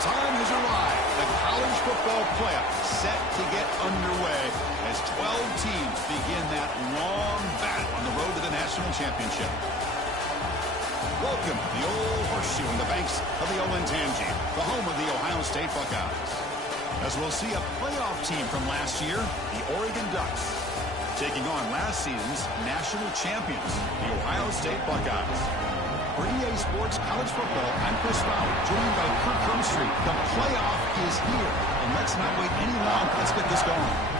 time has arrived. The college football playoff set to get underway as 12 teams begin that long battle on the road to the national championship. Welcome to the old horseshoe on the banks of the Olentangy, the home of the Ohio State Buckeyes. As we'll see a playoff team from last year, the Oregon Ducks, taking on last season's national champions, the Ohio State Buckeyes. For EA Sports College Football, I'm Chris Fowler, joined by Kirk Crumstreet. The playoff is here, and let's not wait any longer. Let's get this going.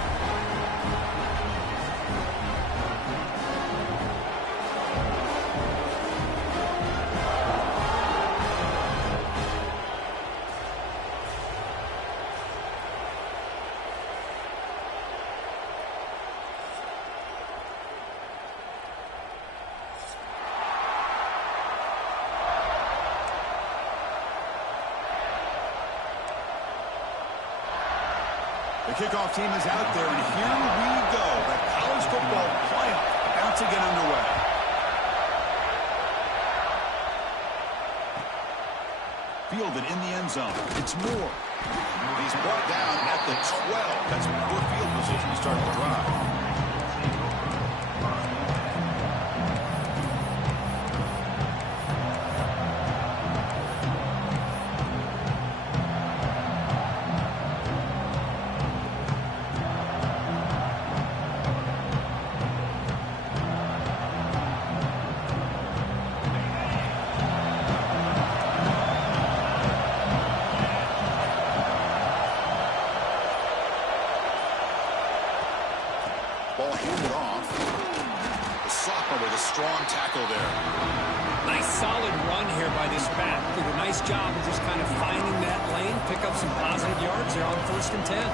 The kickoff team is out there, and here we go. The college football playoff about to get underway. Fielded in the end zone. It's Moore. He's brought down at the 12. That's poor field position to start the drive. Ball handed off. The sophomore with a strong tackle there. Nice solid run here by this back. Did a nice job of just kind of finding that lane, pick up some positive yards there on 1st and 10.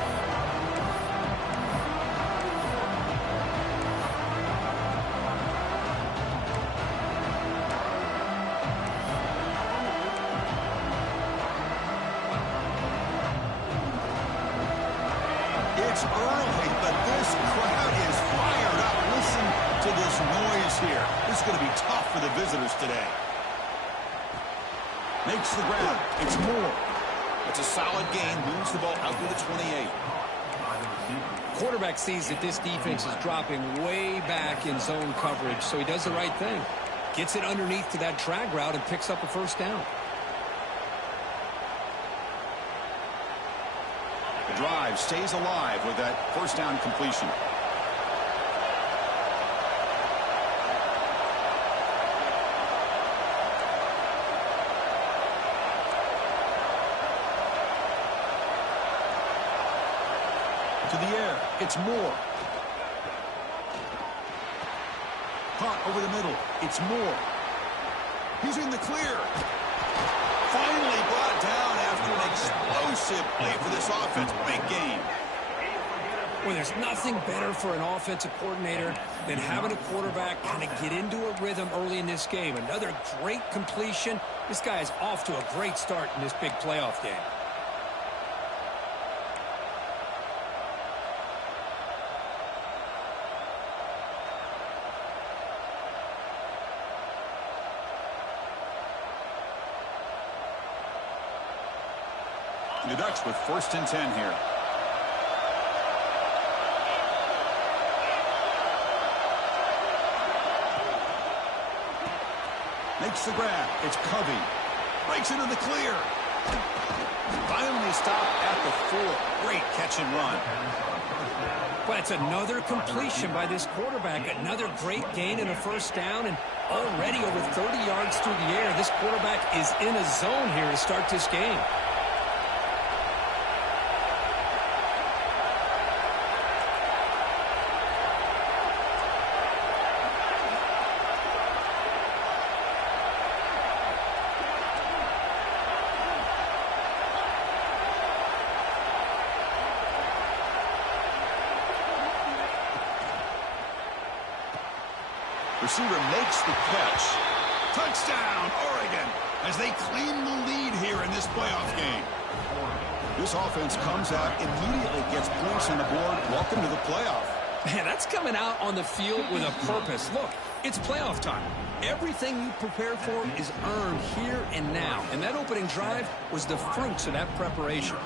It's early, but this crowd is fired up. Listen to this noise here. This is going to be tough for the visitors today. Makes the grab. It's Moore. It's a solid gain. Moves the ball out to the 28. Quarterback sees that this defense is dropping way back in zone coverage, so he does the right thing. Gets it underneath to that drag route and picks up a first down. Drive stays alive with that first down completion. To the air, it's Moore. Caught over the middle, it's Moore. He's in the clear. Finally brought down after an explosive play for this offense. Big game. Well, there's nothing better for an offensive coordinator than having a quarterback kind of get into a rhythm early in this game. Another great completion. This guy is off to a great start in this big playoff game. The Ducks with 1st and 10 here. Makes the grab. It's Covey. Breaks into the clear. Finally stopped at the 4. Great catch and run. But it's another completion by this quarterback. Another great gain and a first down, and already over 30 yards through the air. This quarterback is in a zone here to start this game. Receiver makes the catch. Touchdown, Oregon, as they claim the lead here in this playoff game. This offense comes out, immediately gets points on the board. Welcome to the playoff. Man, that's coming out on the field with a purpose. Look, it's playoff time. Everything you prepare for is earned here and now. And that opening drive was the fruits of that preparation.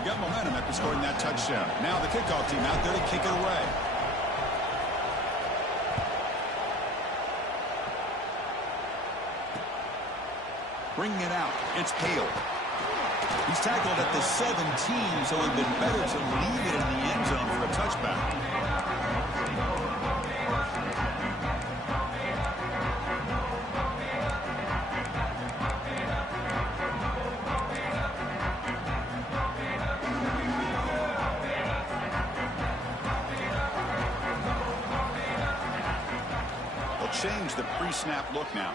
You got momentum after scoring that touchdown. Now the kickoff team out there to kick it away. Bringing it out. It's Hale. He's tackled at the 17, so it would have been better to leave it in the end zone for a touchback. Change the pre-snap look now.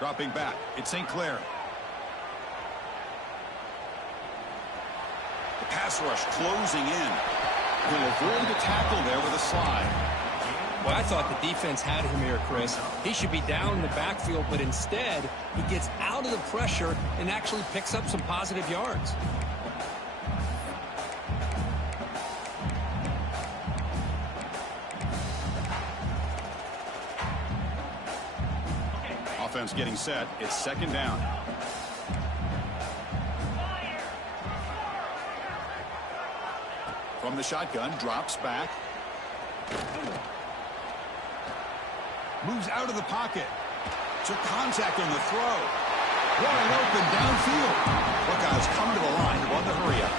Dropping back, it's St. Clair. The pass rush closing in. He'll avoid the tackle there with a slide. Well, I thought the defense had him here, Chris. He should be down in the backfield, but instead, he gets out of the pressure and actually picks up some positive yards. Offense getting set. It's second down. From the shotgun, drops back. Moves out of the pocket. Took contact on the throw. Wide open downfield. Buckeyes come to the line to run the hurry up.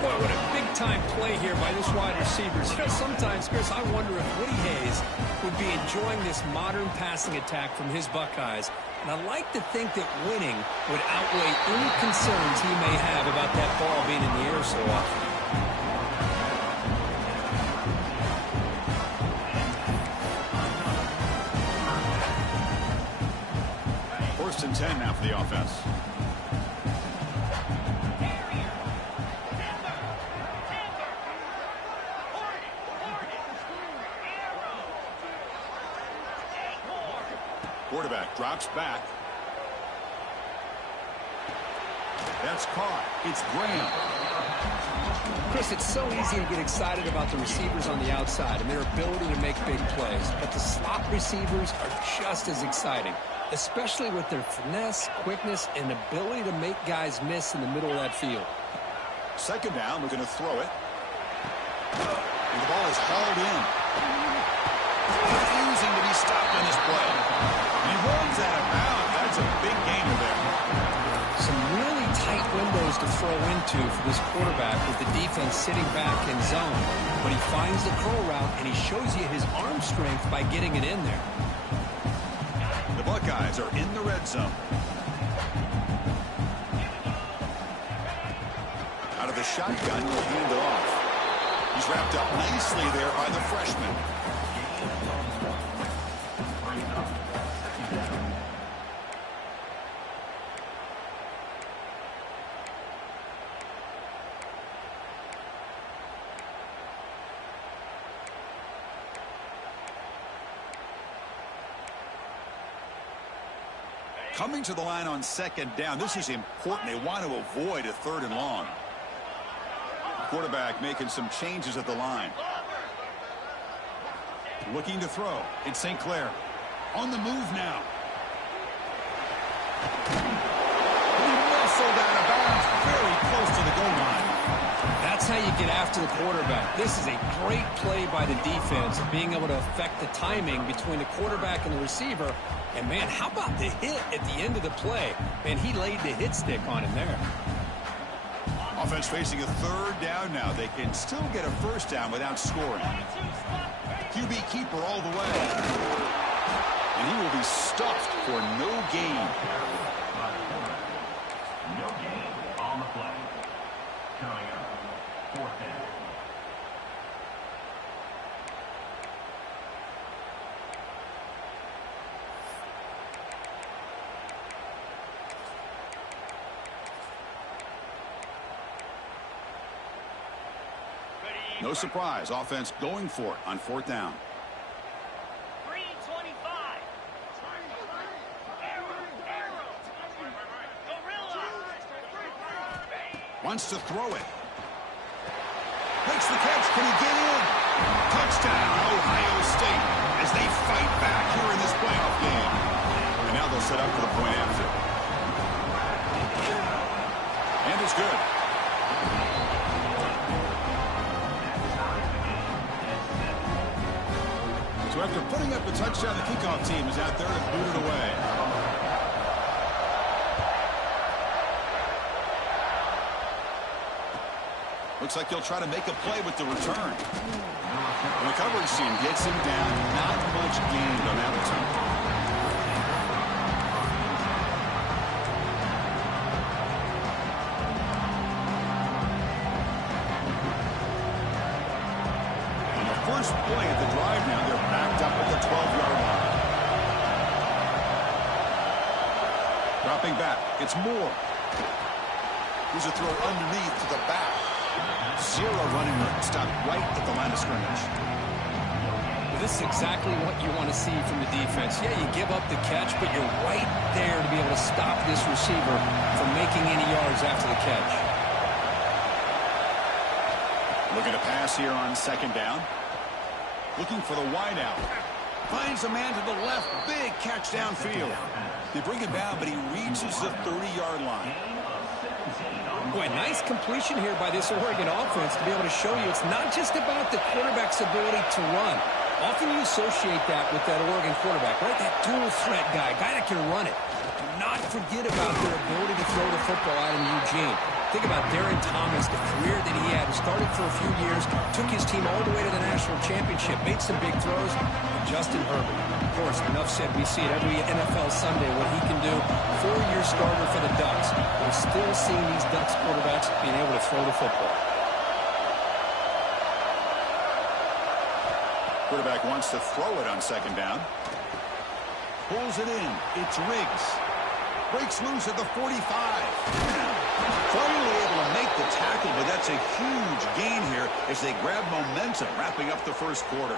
Boy, what a big-time play here by this wide receiver. You know, sometimes, Chris, I wonder if Woody Hayes would be enjoying this modern passing attack from his Buckeyes. And I like to think that winning would outweigh any concerns he may have about that ball being in the air so often. First and 10 now for the offense. Quarterback drops back. That's caught. It's Graham. Chris, it's so easy to get excited about the receivers on the outside and their ability to make big plays. But the slot receivers are just as exciting, especially with their finesse, quickness, and ability to make guys miss in the middle of that field. Second down, we're going to throw it. And the ball is hauled in. Refusing to be stopped on this play. He runs out of bounds. That's a big gainer there. Some really tight windows to throw into for this quarterback with the defense sitting back in zone. But he finds the curl route, and he shows you his arm strength by getting it in there. The Buckeyes are in the red zone. Out of the shotgun, will hand it off. He's wrapped up nicely there by the freshman. Coming to the line on second down. This is important. They want to avoid a third and long. Quarterback making some changes at the line. Looking to throw. It's St. Clair. On the move now. He muscled out of bounds very close to the goal line. That's how you get after the quarterback. This is a great play by the defense of being able to affect the timing between the quarterback and the receiver. And, man, how about the hit at the end of the play? Man, he laid the hit stick on him there. Offense facing a third down now. They can still get a first down without scoring. QB keeper all the way. And he will be stuffed for no gain. No gain on the play. Coming up, fourth down. No surprise, offense going for it on fourth down. 325. Wants to throw it. Makes the catch. Can he get in? Touchdown, Ohio State, as they fight back here in this playoff game. And now they'll set up for the point after. And it's good. So after putting up the touchdown, the kickoff team is out there to boot it away. Looks like he'll try to make a play with the return. And the coverage team gets him down. Not much gained on that return. On the first play of the drive now, they're backed up at the 12-yard line. Dropping back. It's Moore. Here's a throw underneath to the back. Zero running room. Stopped right at the line of scrimmage. Well, this is exactly what you want to see from the defense. Yeah, you give up the catch, but you're right there to be able to stop this receiver from making any yards after the catch. Looking to pass here on second down. Looking for the wideout. Finds a man to the left. Big catch downfield. They bring him down, but he reaches the 30-yard line. Boy, nice completion here by this Oregon offense to be able to show you it's not just about the quarterback's ability to run. Often you associate that with that Oregon quarterback, right? That dual threat guy that can run it. Do not forget about their ability to throw the football out in Eugene. Think about Darren Thomas, the career that he had. Started for a few years, took his team all the way to the national championship, made some big throws. And Justin Herbert, of course, enough said, we see it every NFL Sunday what he can do. 4-year starter for the Ducks. We're still seeing these Ducks quarterbacks being able to throw the football. Quarterback wants to throw it on second down. Pulls it in. It's Riggs. Breaks loose at the 45. Finally able to make the tackle, but that's a huge gain here as they grab momentum wrapping up the first quarter.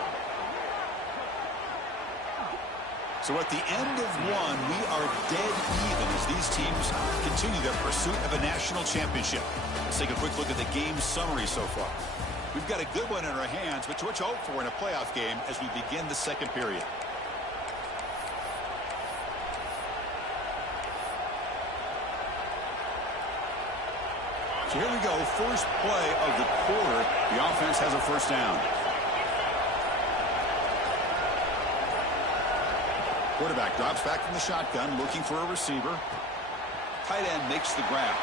So at the end of one, we are dead even as these teams continue their pursuit of a national championship. Let's take a quick look at the game summary so far. We've got a good one in our hands, which what you hope for in a playoff game as we begin the second period. So here we go, first play of the quarter. The offense has a first down. Quarterback drops back from the shotgun, looking for a receiver. Tight end makes the grab.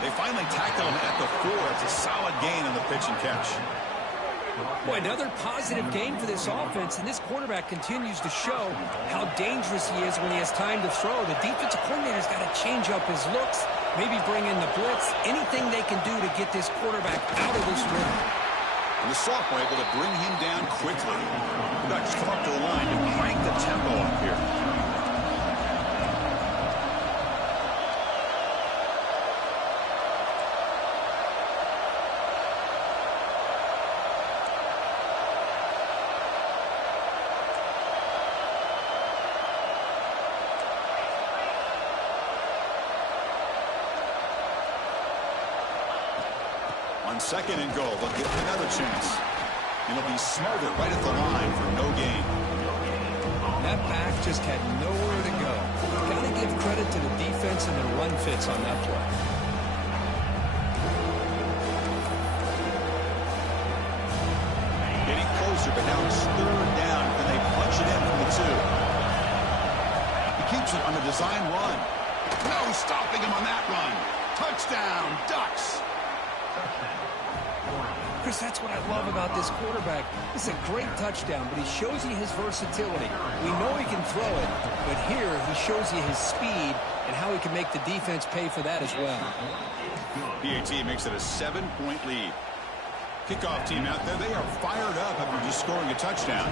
They finally tackle him at the 4. It's a solid gain on the pitch and catch. Boy, another positive game for this offense, and this quarterback continues to show how dangerous he is when he has time to throw. The defensive coordinator's got to change up his looks, maybe bring in the blitz, anything they can do to get this quarterback out of this rhythm. And the sophomore able to bring him down quickly. The Ducks come up to the line to crank the tempo up here. On second and goal, they'll get another chance. And it'll be smothered right at the line for no gain. That back just had nowhere to go. Got to give credit to the defense and their run fits on that play. Getting closer, but now it's third down. Can they punch it in from the 2? He keeps it on a design run. No stopping him on that run. Touchdown, Ducks. Chris, that's what I love about this quarterback. It's a great touchdown, but he shows you his versatility. We know he can throw it, but here he shows you his speed and how he can make the defense pay for that as well. PAT makes it a 7-point lead. Kickoff team out there, they are fired up after just scoring a touchdown.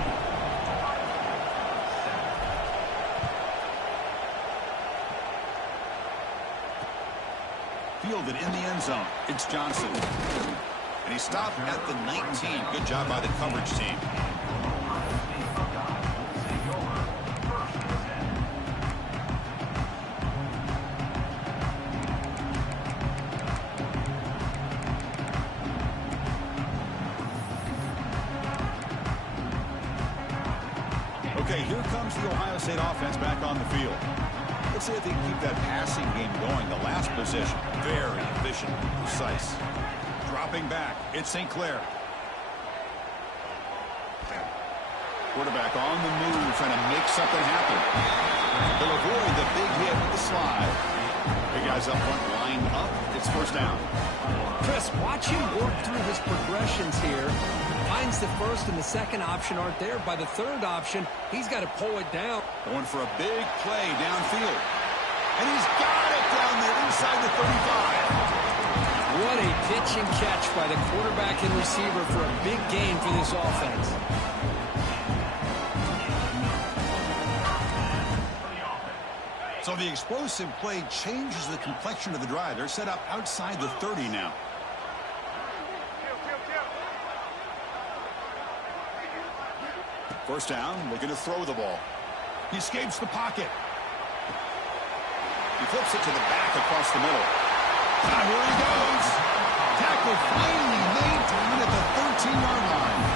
Fielded in the end zone. It's Johnson. And he stopped at the 19. Good job by the coverage team. Okay, here comes the Ohio State offense back on the field. Let's see if they can keep that passing game going. The last possession, very efficient, precise. Dropping back, it's St. Clair. Quarterback on the move, trying to make something happen. They'll avoid the big hit with the slide. Big guys up front lined up. It's first down. Chris, watch him work through his progressions here. Finds the first and the second option aren't there. By the third option, he's got to pull it down. Going for a big play downfield. And he's got it down there inside the 35. What a pitch and catch by the quarterback and receiver for a big gain for this offense. So the explosive play changes the complexion of the drive. They're set up outside the 30 now. First down, looking to throw the ball. He escapes the pocket. He flips it to the back across the middle. And here he goes. Tackle finally maintained at the 13-yard line.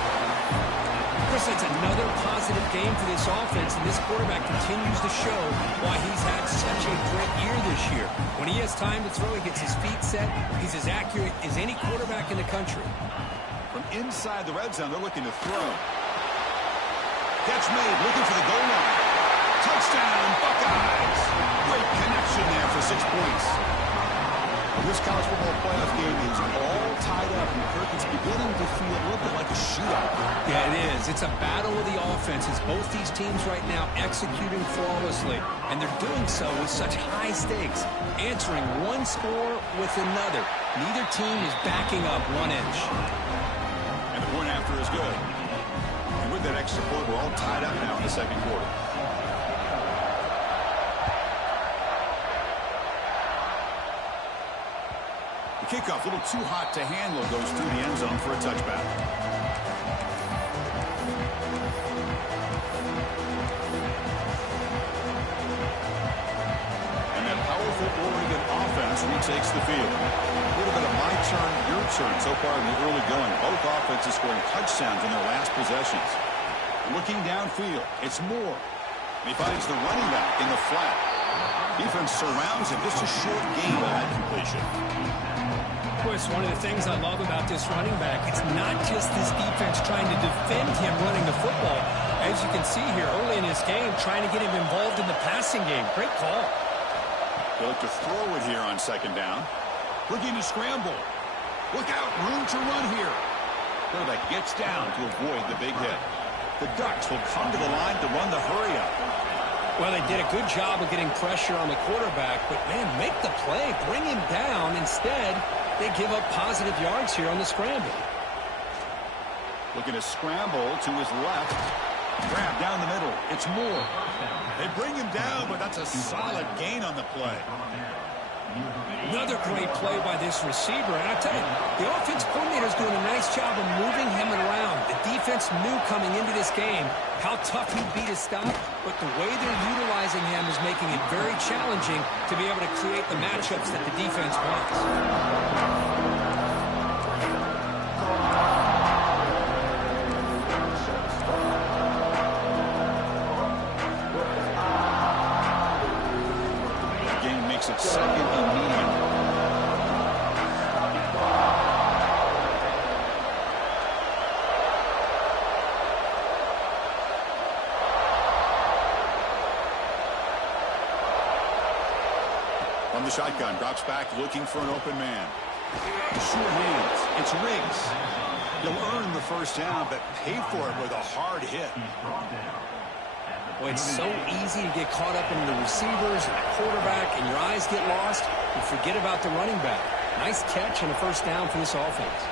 Chris, it's another positive game for this offense, and this quarterback continues to show why he's had such a great year this year. When he has time to throw, he gets his feet set. He's as accurate as any quarterback in the country. From inside the red zone, they're looking to throw. Catch made, looking for the goal line. Touchdown, Buckeyes. Great connection there for 6 points. Well, this college football playoff game is all tied up, and Kirk, it's beginning to feel a little bit like a shootout. Yeah, it is. It's a battle of the offenses. Both these teams right now executing flawlessly, and they're doing so with such high stakes, answering one score with another. Neither team is backing up 1 inch. And the point after is good. And with that extra point, we're all tied up now in the second quarter. The kickoff, a little too hot to handle, goes through the end zone for a touchback. And that powerful Oregon offense retakes the field. A little bit of my turn, your turn so far in the early going. Both offenses scoring touchdowns in their last possessions. Looking downfield, it's Moore. He finds the running back in the flat. Defense surrounds him. Just a short gain on that completion. Chris, one of the things I love about this running back, it's not just this defense trying to defend him running the football. As you can see here early in this game, trying to get him involved in the passing game. Great call. They look to throw it here on second down. Looking to scramble. Look out, room to run here. Quarterback gets down to avoid the big hit. The Ducks will come to the line to run the hurry-up. Well, they did a good job of getting pressure on the quarterback, but, man, make the play. Bring him down. Instead, they give up positive yards here on the scramble. Looking to scramble to his left. Grab down the middle. It's Moore. They bring him down, but that's a solid gain on the play. Another great play by this receiver. And I tell you, the offense coordinator is doing a nice job of moving him around. The defense knew coming into this game how tough he'd be to stop, but the way they're utilizing him is making it very challenging to be able to create the matchups that the defense wants. It's second and medium. From the shotgun, drops back, looking for an open man. Sure hands. It's Riggs. He'll earn the first down, but pay for it with a hard hit. Well, it's so easy to get caught up in the receivers and the quarterback, and your eyes get lost. You forget about the running back. Nice catch and a first down for this offense.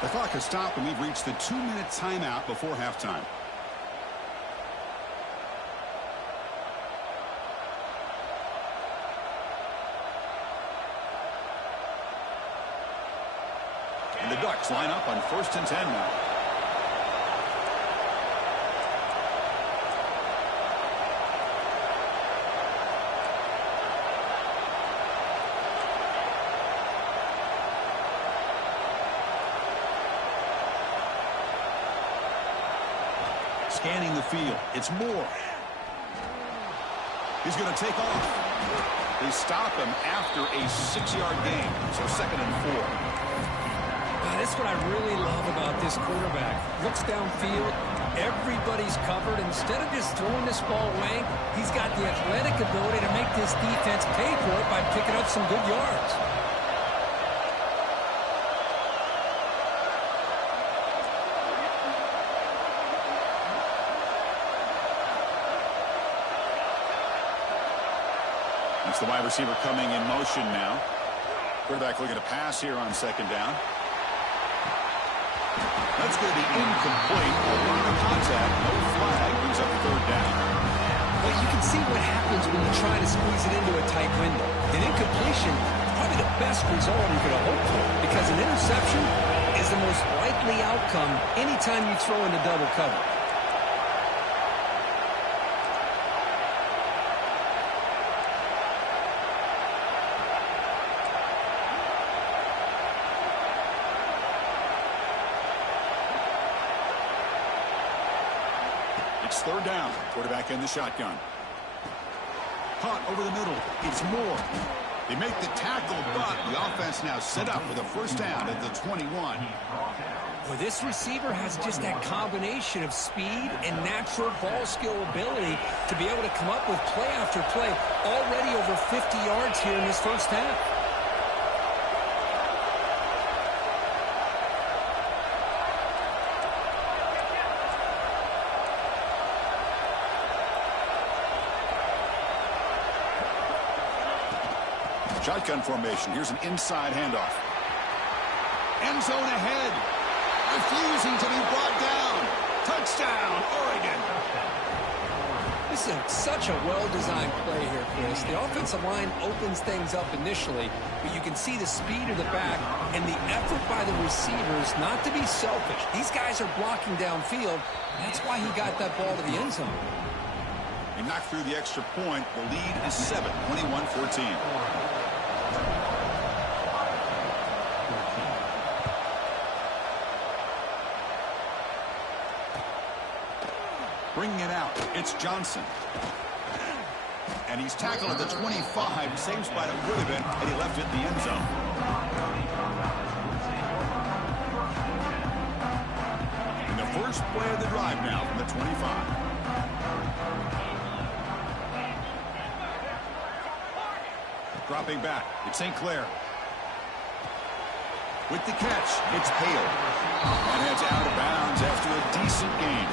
The clock has stopped, and we've reached the 2-minute timeout before halftime. And the Ducks line up on 1st and 10 now. scanning the field. It's Moore. He's going to take off. They stop him after a 6-yard gain. So 2nd and 4. That's what I really love about this quarterback. Looks downfield. Everybody's covered. Instead of just throwing this ball away, he's got the athletic ability to make this defense pay for it by picking up some good yards. It's the wide receiver coming in motion now. Quarterback looking to pass here on 2nd down. That's going to be incomplete. A lot of contact. No flag. Brings up 3rd down. Well, you can see what happens when you try to squeeze it into a tight window. An incompletion is probably the best result you could hope for, because an interception is the most likely outcome anytime you throw into double cover. It's 3rd down. Quarterback in the shotgun. Caught over the middle. It's Moore. They make the tackle, but the offense now set up with a 1st down at the 21. Well, this receiver has just that combination of speed and natural ball skill ability to be able to come up with play after play. Already over 50 yards here in this 1st half. Shotgun formation. Here's an inside handoff. End zone ahead. Refusing to be brought down. Touchdown, Oregon. This is such a well-designed play here, Chris. The offensive line opens things up initially, but you can see the speed of the back and the effort by the receivers not to be selfish. These guys are blocking downfield. That's why he got that ball to the end zone. He knocked through the extra point. The lead is 7, 21-14. Bringing it out, it's Johnson. And he's tackled at the 25. Same spot it would have been had he left it in the end zone. And the first play of the drive now from the 25. Dropping back, it's St. Clair. With the catch, it's Hale. And heads out of bounds after a decent gain.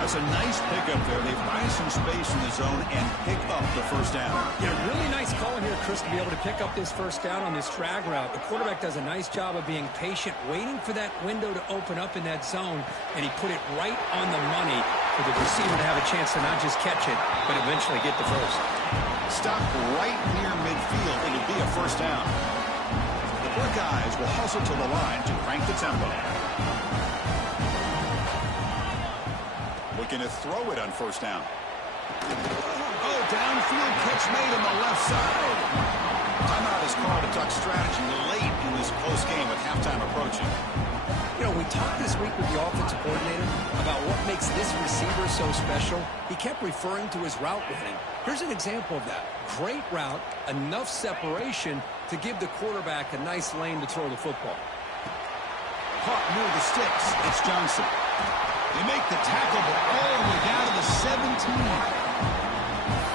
That's a nice pickup there. They find some space in the zone and pick up the 1st down. Yeah, really nice call in here, Chris, to be able to pick up this 1st down on this drag route. The quarterback does a nice job of being patient, waiting for that window to open up in that zone, and he put it right on the money for the receiver to have a chance to not just catch it, but eventually get the 1st. Stop right near midfield. It would be a 1st down. The Buckeyes will hustle to the line to crank the tempo. Looking to throw it on 1st down. Oh, downfield catch made on the left side. Timeout is called to talk strategy late in this close game with halftime approaching. You know, we talked this week with the offensive coordinator about what makes this receiver so special. He kept referring to his route running. Here's an example of that. Great route, enough separation to give the quarterback a nice lane to throw the football. Caught near the sticks. It's Johnson. They make the tackle, but all the way down to the 17.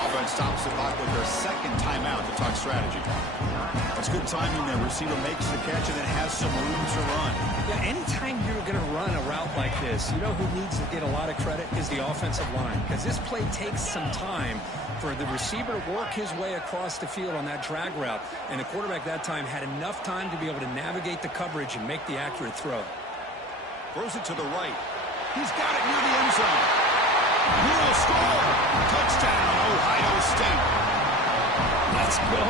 Offense stops the clock with their 2nd timeout to talk strategy. That's good timing there. Receiver makes the catch and then has some room to run. Yeah, anytime you're going to run a route like this, you know who needs to get a lot of credit is the offensive line, because this play takes some time for the receiver to work his way across the field on that drag route, and the quarterback that time had enough time to be able to navigate the coverage and make the accurate throw. Throws it to the right. He's got it near the end zone. He will score. Touchdown, Ohio State. Let's go.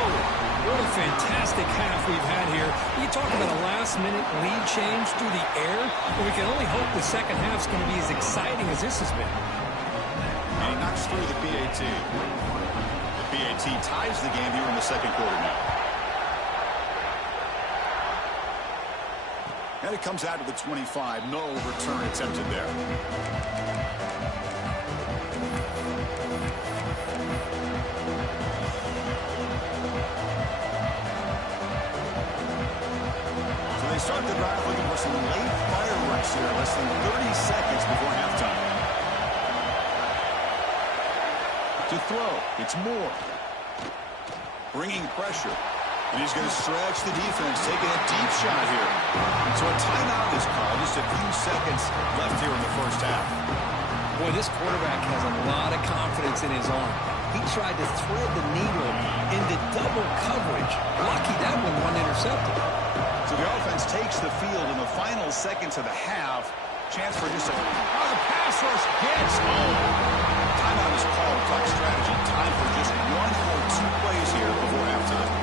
What a fantastic half we've had here. We talk about a last-minute lead change through the air, but we can only hope the 2nd half's going to be as exciting as this has been. And he knocks through the PAT. The PAT ties the game here in the 2nd quarter now. And it comes out to the 25. No return attempted there. They start the drive looking for some late fireworks here. Less than 30 seconds before halftime. To throw, it's Moore. Bringing pressure. And he's going to stretch the defense, taking a deep shot here. So a timeout is called. Just a few seconds left here in the first half. Boy, this quarterback has a lot of confidence in his arm. He tried to thread the needle into double coverage. Lucky that one wasn't intercepted. So the offense takes the field in the final seconds of the half. Chance for just a... Oh, the pass rush gets home. Timeout is called. Clock strategy. Time for just one or two plays here before halftime.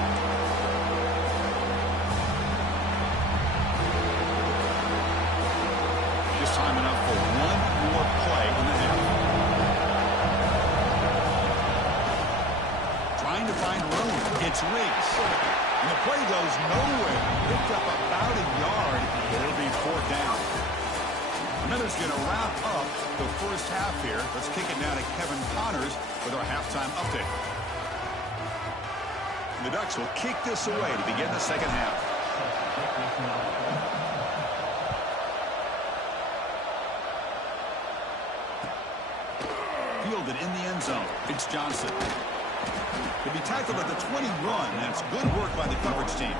Just time enough for one more play in the half. Trying to find room. It's Riggs. And the play goes nowhere. Picked up about a yard. It'll be fourth down. Miller's going to wrap up the first half here. Let's kick it now to Kevin Connors with our halftime update. The Ducks will kick this away to begin the second half. Fielded in the end zone. It's Johnson. To be tackled at the 20 run. That's good work by the coverage team.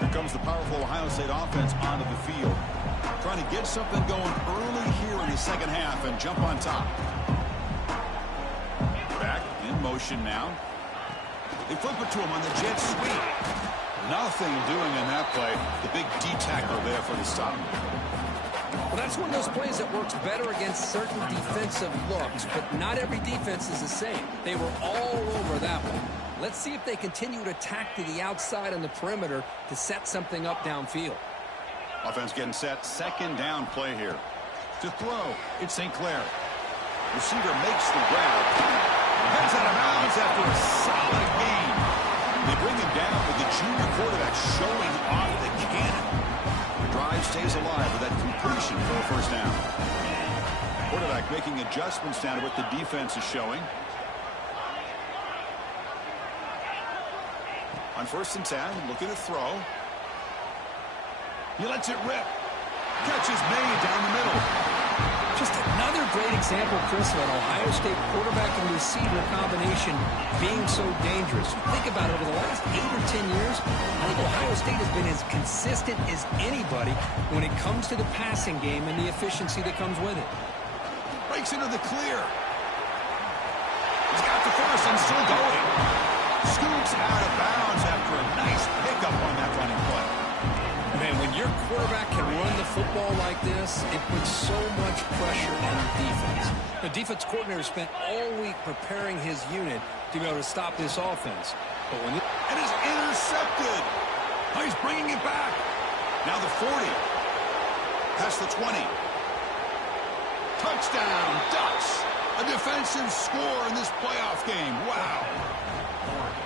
Here comes the powerful Ohio State offense onto the field. Trying to get something going early here in the second half and jump on top. Back in motion now. They flip it to him on the jet sweep. Nothing doing in that play. The big D-tackle there for the stop. Well, that's one of those plays that works better against certain defensive looks, but not every defense is the same. They were all over that one. Let's see if they continue to attack to the outside on the perimeter to set something up downfield. Offense getting set. Second down play here. To throw, it's St. Clair. Receiver makes the grab. Heads out of bounds after a solid game. They bring him down with the junior quarterback showing off the cannon. The drive stays alive with that completion for a first down. Quarterback making adjustments down to what the defense is showing. On 1st and 10, looking to throw. He lets it rip. Catch is made down the middle. Just another great example, Chris, of an Ohio State quarterback and receiver combination being so dangerous. Think about it, over the last 8 or 10 years, I think Ohio State has been as consistent as anybody when it comes to the passing game and the efficiency that comes with it. Breaks into the clear. He's got the first and still going. Scoops out of bounds after a nice pickup on that running play. Man, when your quarterback can run the football like this, it puts so much pressure on the defense. The defense coordinator spent all week preparing his unit to be able to stop this offense. But when it is intercepted. Oh, he's bringing it back. Now the 40. Past the 20. Touchdown, Ducks. A defensive score in this playoff game. Wow.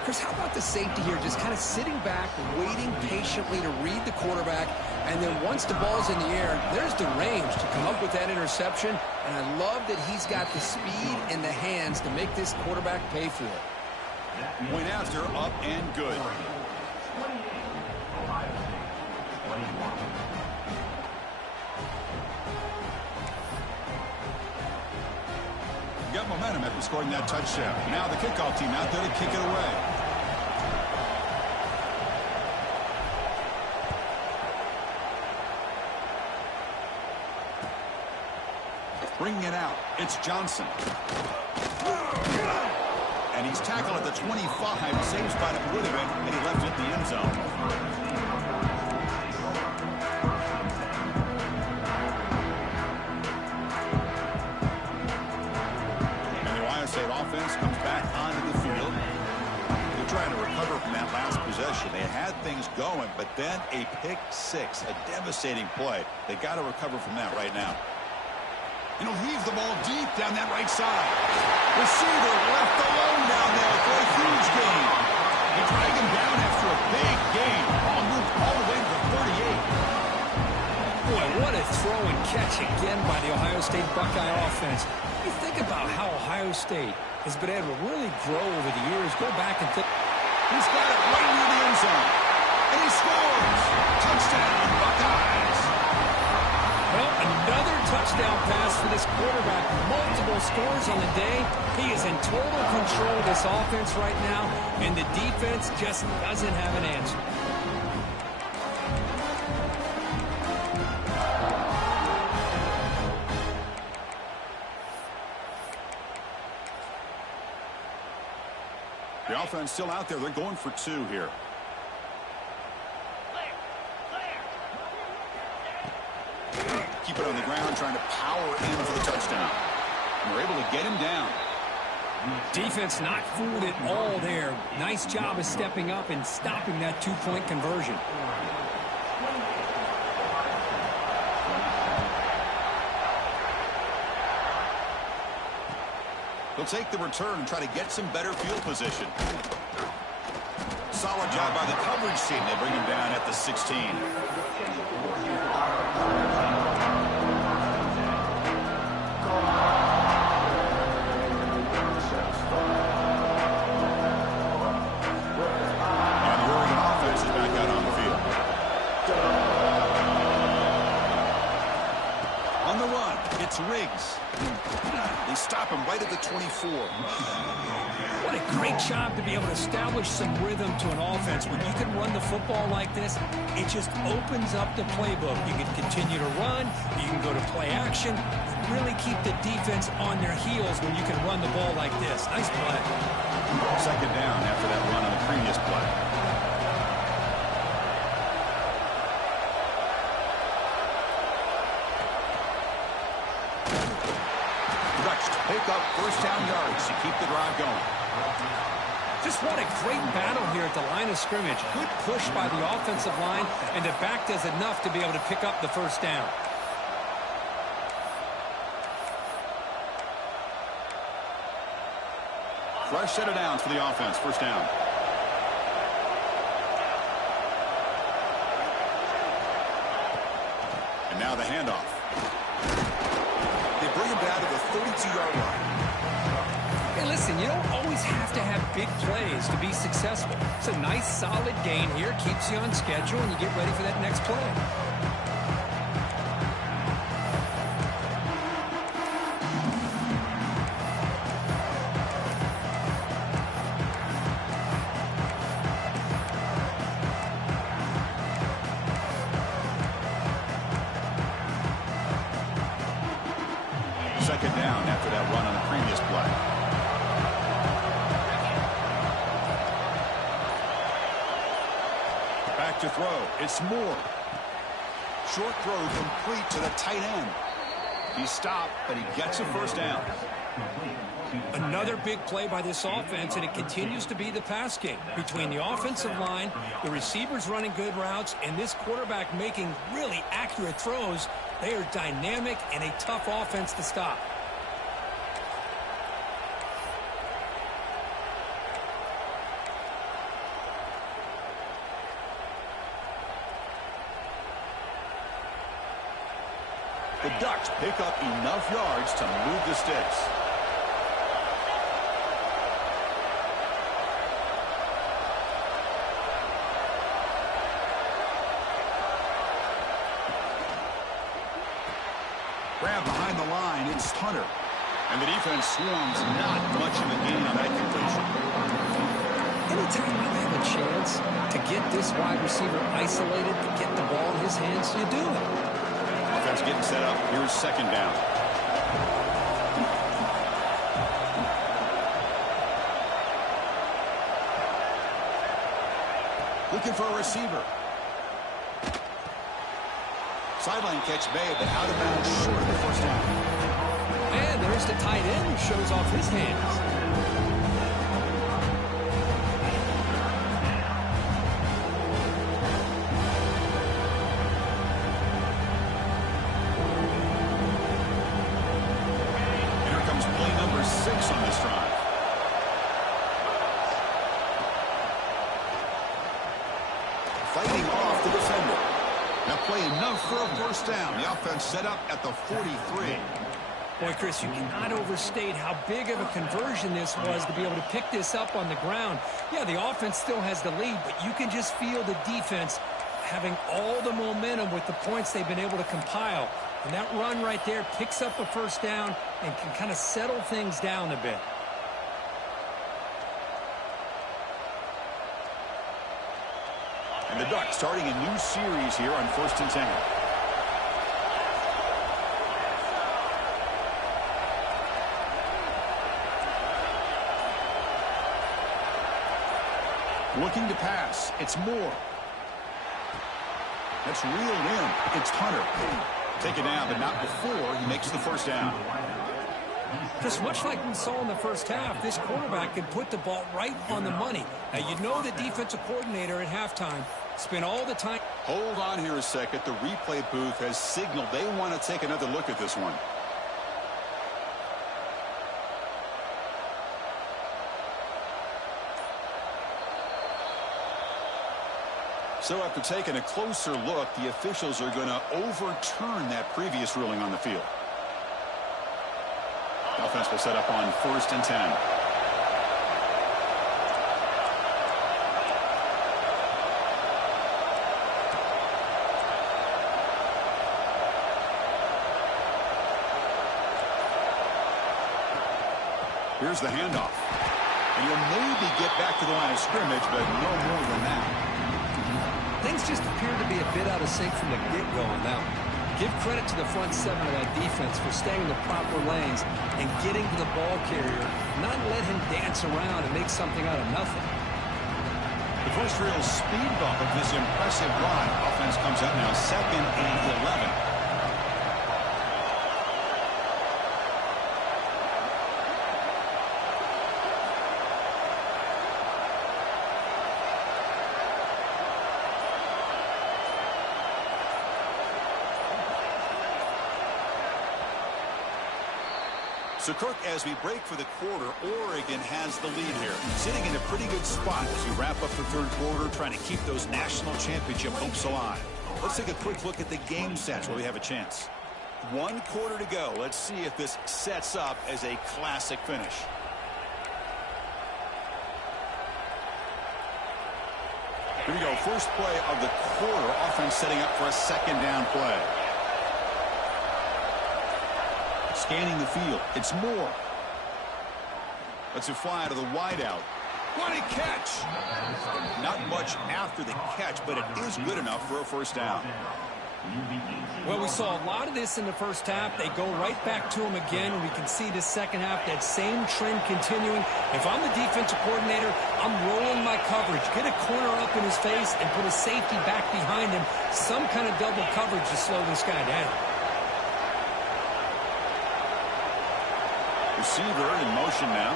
Chris, how about the safety here, just kind of sitting back, waiting patiently to read the quarterback, and then once the ball's in the air, there's the range to come up with that interception, and I love that he's got the speed in the hands to make this quarterback pay for it. Point after, up and good. Got momentum after scoring that touchdown. Now the kickoff team out there to kick it away. Bringing it out, it's Johnson. And he's tackled at the 25. Same spot it would have been, and he left it in the end zone. State offense comes back onto the field. They're trying to recover from that last possession. They had things going, but then a pick six, a devastating play. They got to recover from that right now. And he'll heave the ball deep down that right side. Receiver left alone down there for a huge gain. They drag him down after a big gain. Ball moved all the way to the 38. Boy, what a throw and catch again by the Ohio State Buckeye offense. You think about how Ohio State has been able to really grow over the years. Go back and think. He's got it right near the end zone. And he scores. Touchdown, Buckeyes. Well, another touchdown pass for this quarterback. Multiple scores on the day. He is in total control of this offense right now, and the defense just doesn't have an answer. The offense still out there. They're going for two here. Keep it on the ground, trying to power in for the touchdown. And we're able to get him down. Defense not fooled at all there. Nice job of stepping up and stopping that two-point conversion. He'll take the return and try to get some better field position. Solid job by the coverage team. They bring him down at the 16. And the Oregon offense is back out on the field. On the run, it's Riggs. They stop him right at the 24. What a great job to be able to establish some rhythm to an offense. When you can run the football like this, it just opens up the playbook. You can continue to run. You can go to play action. Really keep the defense on their heels when you can run the ball like this. Nice play. Second down after that run on the previous play. Pick up first down yards to keep the drive going. Just what a great battle here at the line of scrimmage. Good push by the offensive line, and the back does enough to be able to pick up the first down. Fresh set of downs for the offense. First down. And now the handoff. They bring him down to the 32-yard line. Hey, listen, you don't always have to have big plays to be successful. It's a nice, solid gain here. Keeps you on schedule, and you get ready for that next play. Second down after that run on the previous play. Back to throw. It's Moore. Short throw complete to the tight end. He stopped, but he gets a first down. Another big play by this offense, and it continues to be the pass game. Between the offensive line, the receivers running good routes, and this quarterback making really accurate throws, they are dynamic and a tough offense to stop. The Ducks pick up enough yards to move the sticks. Grab behind the line, it's Hunter. And the defense swarms, not much of a gain on that completion. Anytime you have a chance to get this wide receiver isolated, to get the ball in his hands, you do it. Offense getting set up. Here's second down. Looking for a receiver. Sideline catch made, but out of bounds short of the first down. And there's the tight end who shows off his hands. fighting off the defender. That play enough for a first down. The offense set up at the 43. Boy, Chris, you cannot overstate how big of a conversion this was to be able to pick this up on the ground. Yeah, the offense still has the lead, but you can just feel the defense having all the momentum with the points they've been able to compile. And that run right there picks up a first down and can kind of settle things down a bit. And the Ducks starting a new series here on 1st and 10. Looking to pass. It's Moore. That's reeled in. It's Hunter. Taken down, but not before he makes the first down. Just much like we saw in the first half, this quarterback can put the ball right on the money. Now, you know the defensive coordinator at halftime spent all the time. Hold on here a second. The replay booth has signaled they want to take another look at this one. So after taking a closer look, the officials are going to overturn that previous ruling on the field. Offense will set up on 1st and 10. Here's the handoff. And you'll maybe get back to the line of scrimmage, but no more than that. Things just appear to be a bit out of sync from the get-go on that one. Give credit to the front seven of that defense for staying in the proper lanes and getting to the ball carrier, not let him dance around and make something out of nothing. The first real speed bump of this impressive run. Offense comes up now 2nd and 11. So, Kirk, as we break for the quarter, Oregon has the lead here. Sitting in a pretty good spot as we wrap up the third quarter, trying to keep those national championship hopes alive. Let's take a quick look at the game sets where we have a chance. 1 quarter to go. Let's see if this sets up as a classic finish. Here we go. First play of the quarter. Offense setting up for a 2nd down play. Scanning the field. It's Moore. Lets it fly out of the wideout. What a catch! Not much after the catch, but it is good enough for a first down. Well, we saw a lot of this in the first half. They go right back to him again, and we can see the second half, that same trend continuing. If I'm the defensive coordinator, I'm rolling my coverage. Get a corner up in his face and put a safety back behind him. Some kind of double coverage to slow this guy down. Receiver in motion now.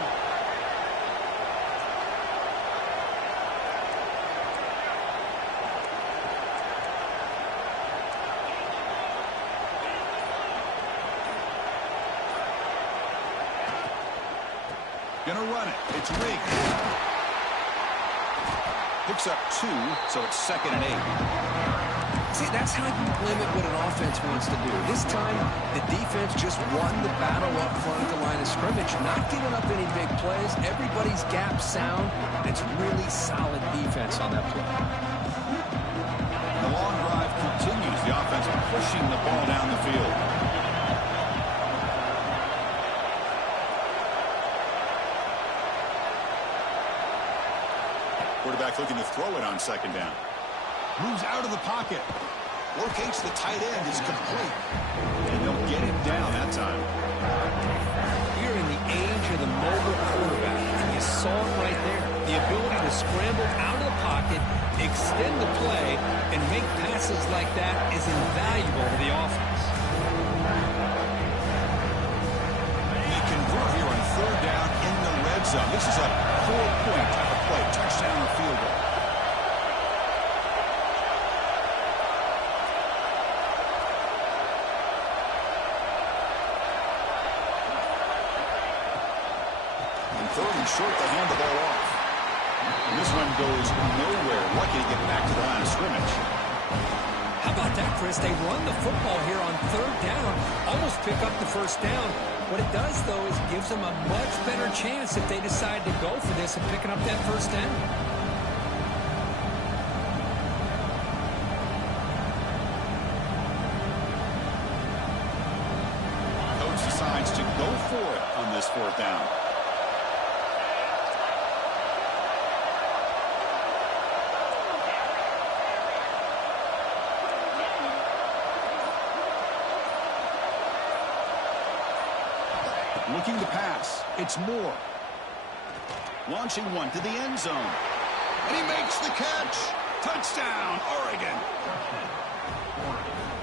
Gonna run it. It's rigged. Picks up 2, so it's 2nd and 8. See, that's how you limit what an offense wants to do. This time, the defense just won the battle up front at the line of scrimmage, not giving up any big plays. Everybody's gap sound. It's really solid defense on that play. The long drive continues. The offense pushing the ball down the field. Quarterback looking to throw it on 2nd down. Moves out of the pocket. Locates the tight end. Is complete. And they'll get him down that time. You're in the age of the mobile quarterback, and you saw it right there. The ability to scramble out of the pocket, extend the play, and make passes like that is invaluable to the offense. We convert here on 3rd down in the red zone. This is a 4-point type of play. Touchdown or field goal. Short to hand the ball off. And this one goes nowhere. Lucky to get back to the line of scrimmage. How about that, Chris? They run the football here on third down, almost pick up the first down. What it does, though, is gives them a much better chance if they decide to go for this and picking up that first down. Coach decides to go for it on this fourth down. Looking to pass. It's Moore. Launching one to the end zone. And he makes the catch. Touchdown, Oregon.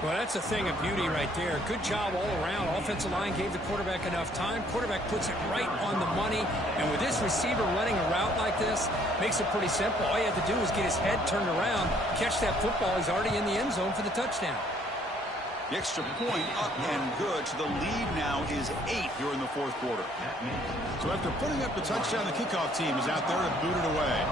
Well, that's a thing of beauty right there. Good job all around. Offensive line gave the quarterback enough time. Quarterback puts it right on the money. And with this receiver running a route like this, makes it pretty simple. All you have to do is get his head turned around, catch that football. He's already in the end zone for the touchdown. The extra point up and good. So the lead now is 8 here in the fourth quarter. So after putting up the touchdown, the kickoff team is out there and booted away.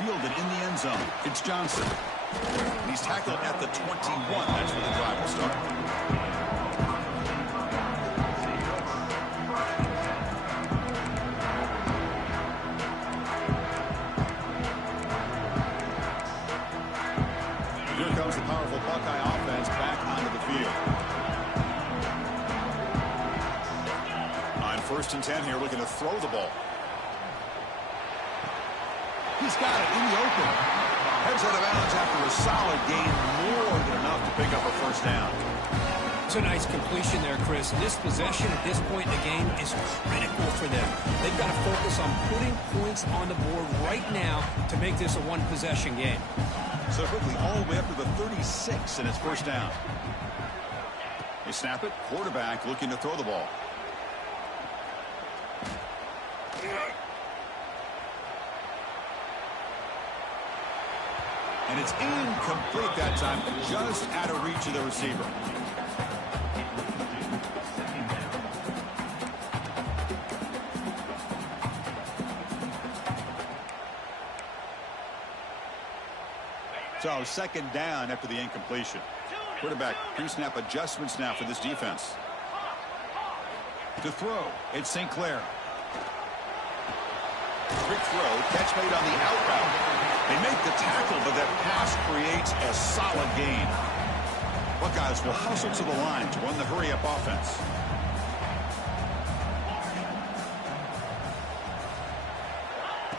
Fielded in the end zone. It's Johnson. And he's tackled at the 21. That's where the drive will start. The powerful Buckeye offense back onto the field. On 1st and 10 here, looking to throw the ball. He's got it in the open. Heads out of bounds after a solid gain, more than enough to pick up a first down. It's a nice completion there, Chris. This possession at this point in the game is critical for them. They've got to focus on putting points on the board right now to make this a one-possession game. So quickly, all the way up to the 36, and it's first down. They snap it. Quarterback looking to throw the ball. And it's incomplete that time, just out of reach of the receiver. So second down after the incompletion. Quarterback pre-snap adjustments now for this defense. To throw, it's St. Clair. Quick throw, catch made on the out route. They make the tackle, but that pass creates a solid gain. Buckeyes will hustle to the line to run the hurry-up offense.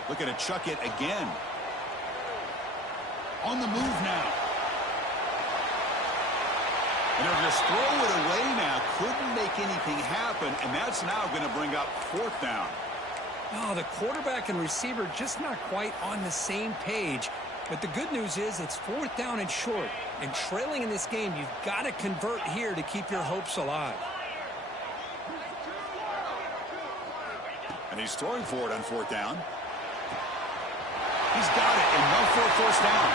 Looking to chuck it again. On the move now. And they'll just throw it away now. Couldn't make anything happen, and that's now going to bring up fourth down. Oh, the quarterback and receiver just not quite on the same page. But the good news is it's fourth down and short. And trailing in this game, you've got to convert here to keep your hopes alive. And he's throwing for it on fourth down. He's got it, and no for a first down.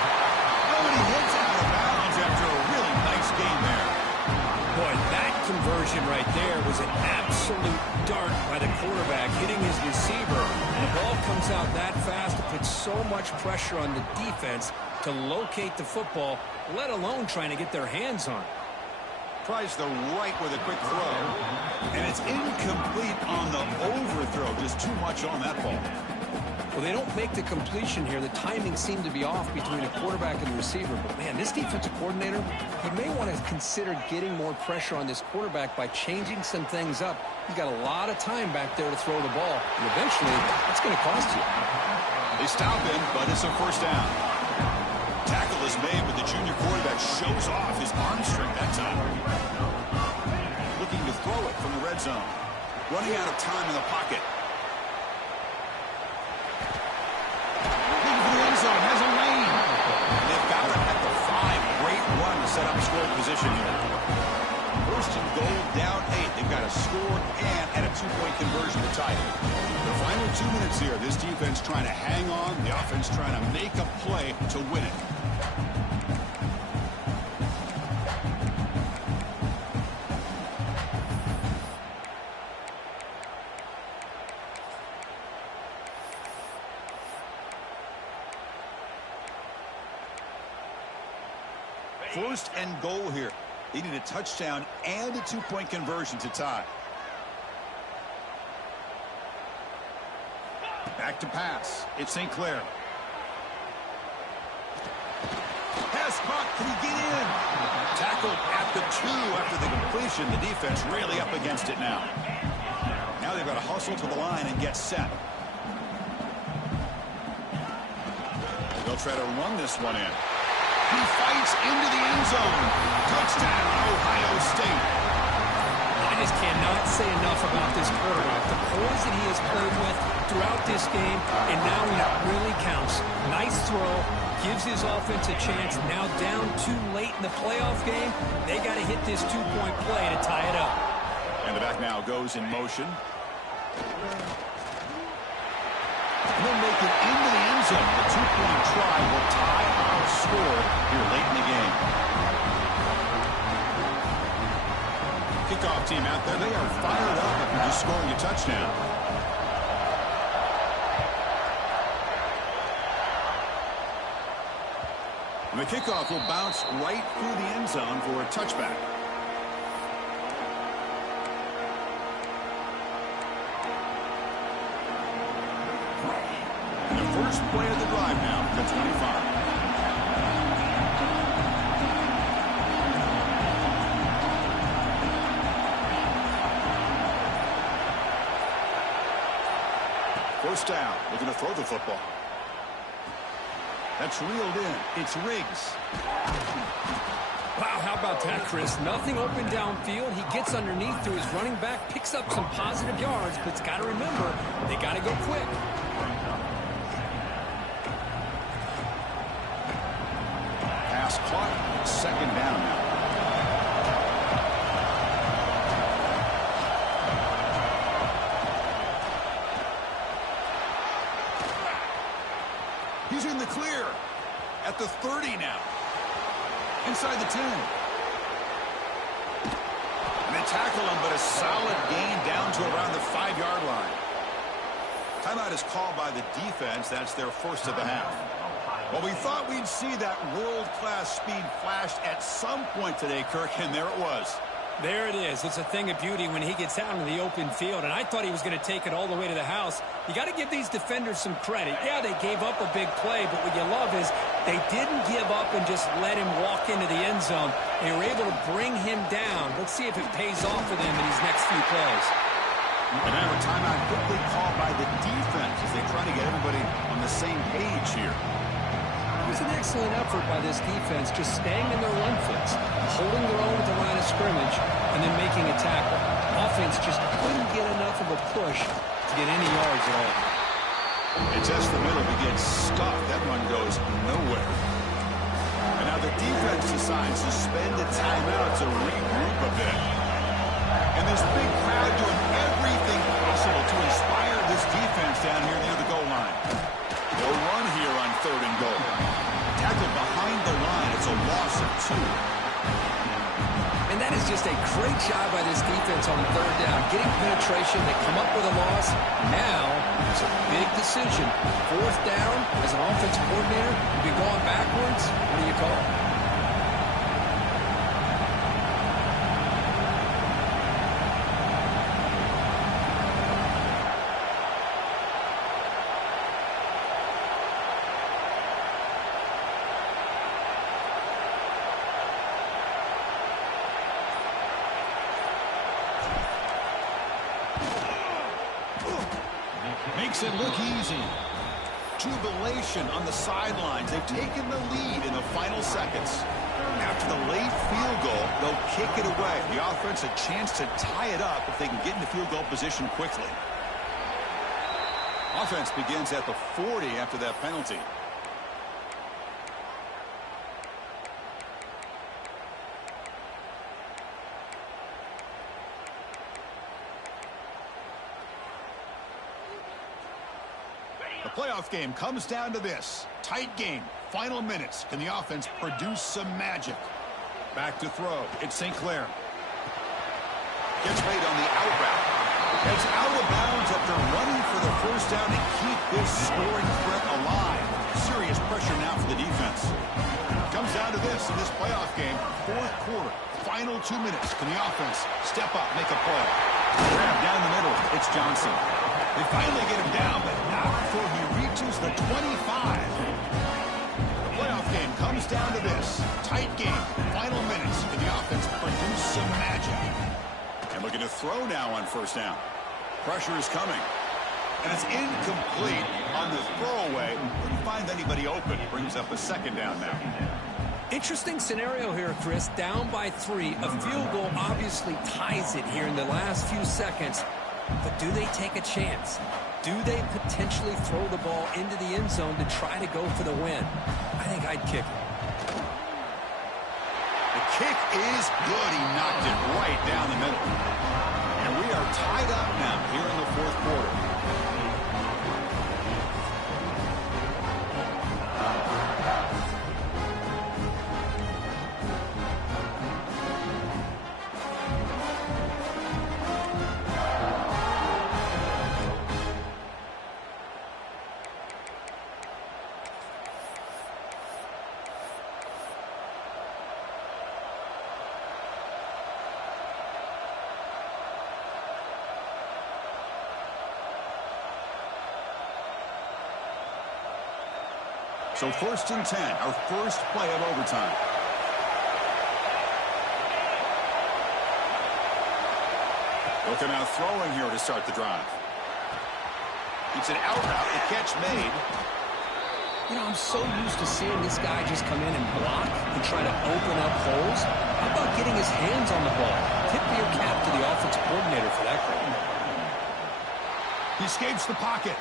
Oh, and he hits out of bounds after a really nice game there. Boy, that conversion right there was an absolute dart by the quarterback hitting his receiver. And the ball comes out that fast. It puts so much pressure on the defense to locate the football, let alone trying to get their hands on it. Tries the right with a quick throw. And it's incomplete on the overthrow. Just too much on that ball. Well, they don't make the completion here. The timing seemed to be off between the quarterback and the receiver. But, man, this defensive coordinator, he may want to consider getting more pressure on this quarterback by changing some things up. He's got a lot of time back there to throw the ball. And eventually, that's going to cost you. They stop him, but it's a first down. Tackle is made, but the junior quarterback shows off his arm strength that time. Looking to throw it from the red zone. Running out of time in the pocket. Has a lane. And they've got it at the 5. Great run to set up scoring position here. First and goal, down 8. They've got a score and a 2-point conversion to tie it. The final 2 minutes here. This defense trying to hang on. The offense trying to make a play to win it. 1st and goal here. They need a touchdown and a 2-point conversion to tie. Back to pass. It's St. Clair. Pass caught. Can he get in? Tackled at the 2 after the completion. The defense really up against it now. Now they've got to hustle to the line and get set. They'll try to run this one in. He fights into the end zone. Touchdown, Ohio State. I just cannot say enough about this quarterback. The poise that he has played with throughout this game, and now when it really counts. Nice throw, gives his offense a chance. Now down too late in the playoff game, they got to hit this 2-point play to tie it up. And the back now goes in motion. And they'll make it into the end zone. The 2-point try will tie our score here late in the game. Kickoff team out there, they are fired up after just scoring a touchdown. And the kickoff will bounce right through the end zone for a touchback. And the first play of the drive now, the 25. First down, looking to throw the football. That's reeled in. It's Riggs. Wow, how about that, Chris? Nothing open downfield. He gets underneath to his running back, picks up some positive yards, but it's got to remember, they got to go quick. Pass caught. 2nd down now. He's in the clear at the 30 now. Inside the 10. And they tackle him, but a solid gain down to around the 5-yard line. Timeout is called by the defense. That's their first of the half. Well, we thought we'd see that world-class speed flashed at some point today, Kirk, and there it was. There it is. It's a thing of beauty when he gets out into the open field, and I thought he was going to take it all the way to the house. You got to give these defenders some credit. Yeah, they gave up a big play, but what you love is they didn't give up and just let him walk into the end zone. They were able to bring him down. Let's see if it pays off for them in these next few plays. And now a timeout quickly called by the defense as they try to get everybody on the same page here. It was an excellent effort by this defense, just staying in their run fits, holding their own at the line of scrimmage, and then making a tackle. Offense just couldn't get enough of a push to get any yards at all. It's just the middle begins stuck. That run goes nowhere. And now the defense decides to spend a timeout to regroup a bit. And this big crowd doing everything possible to inspire this defense down here near the goal line. No run here on 3rd and goal. Tackled behind the line. It's a loss of 2. And that is just a great job by this defense on 3rd down. Getting penetration, they come up with a loss. Now, it's a big decision. 4th down, as an offensive coordinator, you'd be going backwards. What do you call it? Makes it look easy. Jubilation on the sidelines. They've taken the lead in the final seconds. After the late field goal, they'll kick it away. The offense a chance to tie it up if they can get into field goal position quickly. Offense begins at the 40 after that penalty. The playoff game comes down to this. Tight game. Final minutes. Can the offense produce some magic? Back to throw. It's St. Clair. Gets made on the out route. It's out of bounds after running for the first down to keep this scoring threat alive. Serious pressure now for the defense. Comes down to this in this playoff game. Fourth quarter, final 2 minutes. Can the offense step up, make a play? Grab down the middle. It's Johnson. They finally get him down, but not before he reaches the 25. The playoff game comes down to this. Tight game, final minutes. Can the offense produce some magic? And looking to throw now on first down. Pressure is coming. And it's incomplete on the throwaway. Couldn't find anybody open. Brings up a second down now. Interesting scenario here, Chris. Down by 3. A field goal obviously ties it here in the last few seconds. But do they take a chance? Do they potentially throw the ball into the end zone to try to go for the win? I think I'd kick it. The kick is good. He knocked it right down the middle. And we are tied up now here in the fourth quarter. So 1st and 10, our first play of overtime. Looking out throwing here to start the drive. It's an out route, the catch made. You know, I'm so used to seeing this guy just come in and block and try to open up holes. How about getting his hands on the ball? Tip of your cap to the offensive coordinator for that call. He escapes the pocket.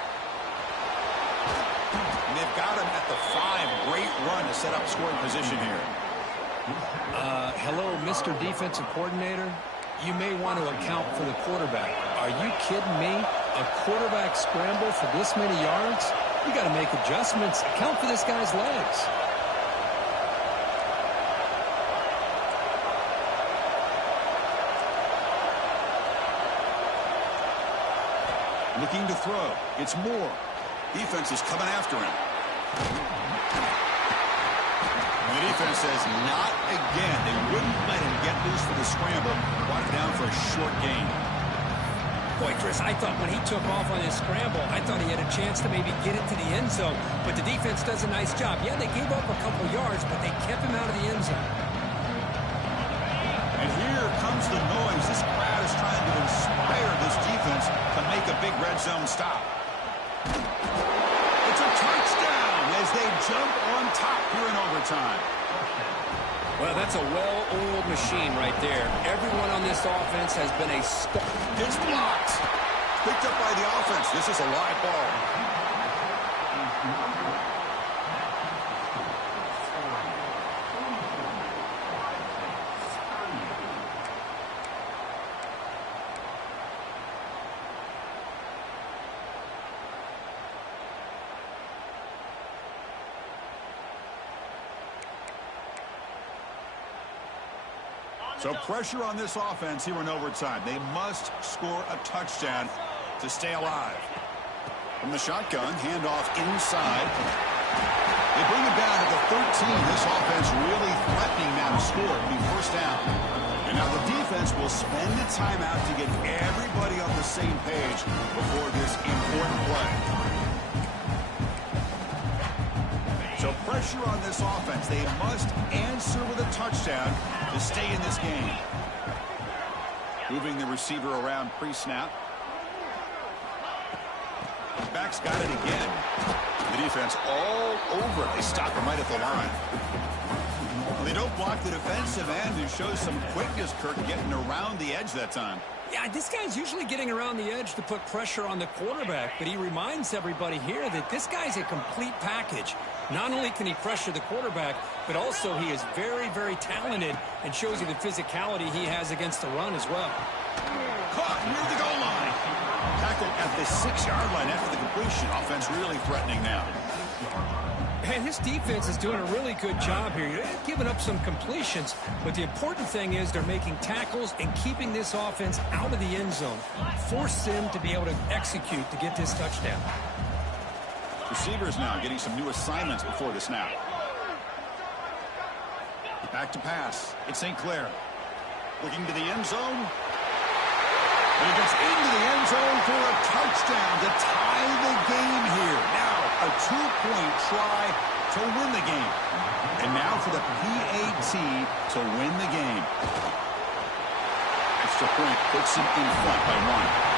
And they've got him at the 5. Great run to set up scoring position here. Hello, Mr. Defensive Coordinator. You may want to account for the quarterback. Are you kidding me? A quarterback scramble for this many yards? You got to make adjustments. Account for this guy's legs. Looking to throw. It's Moore. Defense is coming after him. And the defense says not again. They wouldn't let him get loose for the scramble. Brought it down for a short gain. Boy, Chris, I thought when he took off on his scramble, I thought he had a chance to maybe get it to the end zone. But the defense does a nice job. Yeah, they gave up a couple yards, but they kept him out of the end zone. And here comes the noise. This crowd is trying to inspire this defense to make a big red zone stop. It's a touchdown as they jump on top here in overtime. Well, that's a well-oiled machine right there. Everyone on this offense has been a star. It's blocked. Picked up by the offense. This is a live ball. So pressure on this offense here in overtime. They must score a touchdown to stay alive. From the shotgun, handoff inside. They bring it down at the 13. This offense really threatening now to score. It'll be first down. And now the defense will spend the timeout to get everybody on the same page before this important play. So pressure on this offense. They must answer with a touchdown to stay in this game. Moving the receiver around pre-snap. Back's got it again. The defense all over it. They stop him right at the line. They don't block the defensive end and show some quickness, Kirk, getting around the edge that time. Yeah, this guy's usually getting around the edge to put pressure on the quarterback, but he reminds everybody here that this guy's a complete package. Not only can he pressure the quarterback, but also he is very, very talented and shows you the physicality he has against the run as well. Caught near the goal line. Tackled at the 6-yard line after the completion. Offense really threatening now. And his defense is doing a really good job here. They're giving up some completions, but the important thing is they're making tackles and keeping this offense out of the end zone. Force them to be able to execute to get this touchdown. Receivers now getting some new assignments before the snap. Back to pass. It's St. Clair. Looking to the end zone. And he gets into the end zone for a touchdown to tie the game here. Now, a 2-point try to win the game. And now for the PAT to win the game. Extra point puts him in front by 1.